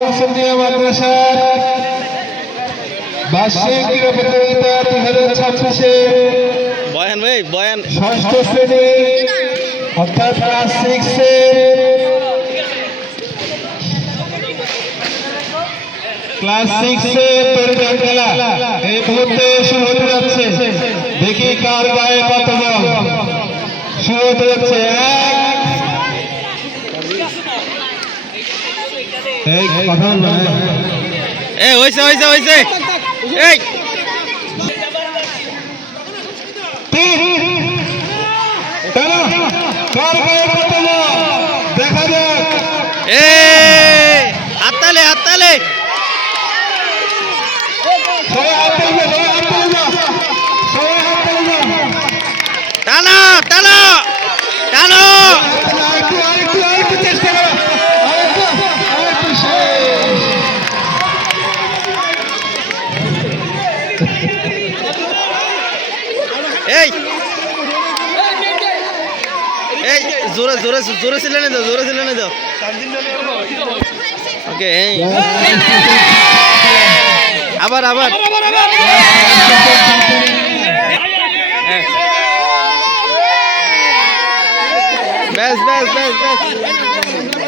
সিন্ধিয়া মাদ্রাসার বার্ষিক ক্রীড়া প্রতিযোগিতা দুই হাজার ছাব্বিশে বয়ান ভাই বয়ান। ষষ্ঠ শ্রেণি অর্থাৎ ক্লাস সিক্সে ক্লাস সিক্সে তরুণ খেলা। এই মুহূর্তে শুরু হতে যাচ্ছে। দেখি কার গায়ে কত বল শুরু হতে যাচ্ছে। এক এই কথা না হইছে হইছে হইছে। এই। চলো কার গায়ে কত দেখা যাক। এ হাততালে হাততালে। সবাই হাত এই। এই, জোরে জোরে জোরে ছিল না দাও, জোরে ছিল না দাও ওকে আবার আবার। ব্যাস ব্যাস ব্যাস ব্যাস।